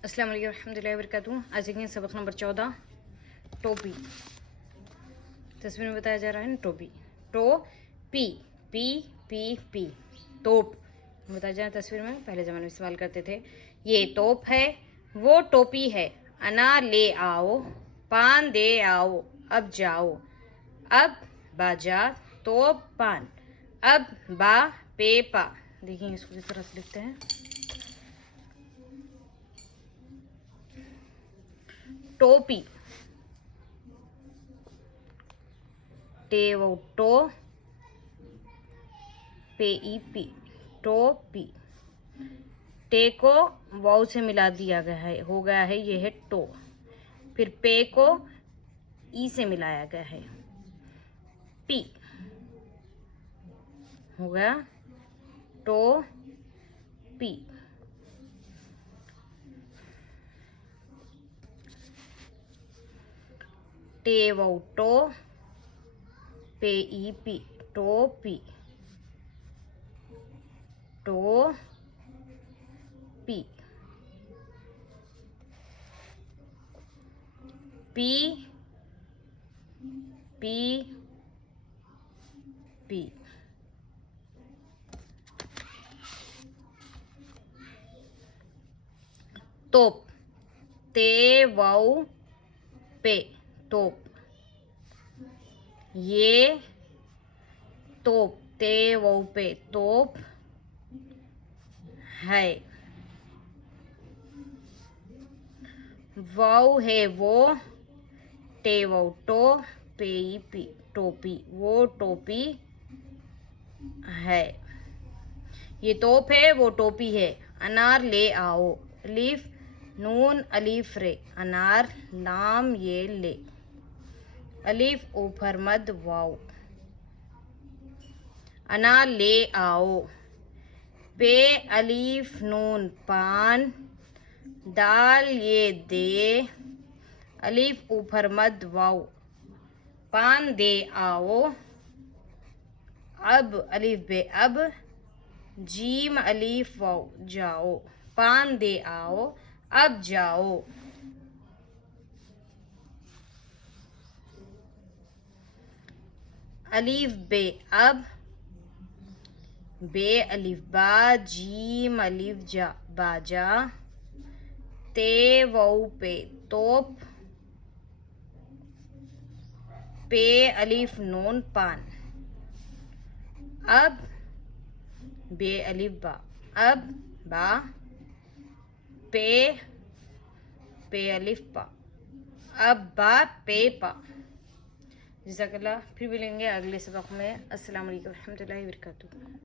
अस्सलाम वालेकुम रहमतुल्लाहि व बरकातुहू। आज देखेंगे सबक नंबर 14 टोपी। तस्वीर में बताया जा रहा है ना टोपी, टोपी, पी पी पी, तोप बताया जा रहा है। तस्वीर में पहले ज़माने में इस्तेमाल करते थे। ये तोप है, वो टोपी है, अनार ले आओ, पान दे आओ, अब जाओ, अब बाजा तोप पान, अब बा पे पा। देखिए इसको किस तरह से लिखते हैं। टोपी, टे वो टो, पे ई पी, टोपी। टे को वाव से मिला दिया गया है, हो गया है ये है टो। फिर पे को ई से मिलाया गया है, पी हो गया टो पी। टे वो टो, पे ई पी, टोपी, टो पी। पी पी पी। तोप, ते वाउ पे, तोप। ये तोप, ते वाउ पे, तोप है। वाउ है वो, टे वाउ टो, पे ई पी, टोपी, वो टोपी है। ये तोप है, वो टोपी है। अनार ले आओ, अलीफ नून अलीफ रे, अनार लाम ये ले, अलीफ ऊपर मद वाओ, अनार ले आओ, पे अलीफ नून पान, दाल ये दे, अलीफ ऊपर मद वाओ, पान दे आओ, अब अलीफ बे अब, जीम अलीफ वाओ जाओ, पान दे आओ, अब जाओ। अलीफ बे अब, बे अलीफ बा, जीम अलीफ जा बाजा, ते वाउ पे तोप, पे अलीफ नून पान, अब बे अलीफ बा, अब बा, पे अलीफ पा, अब बा पे पा। जज़ाकल्लाह। फिर मिलेंगे अगले सबक में। अस्सलाम वालेकुम रहमतुल्लाहि व बरकातुहू।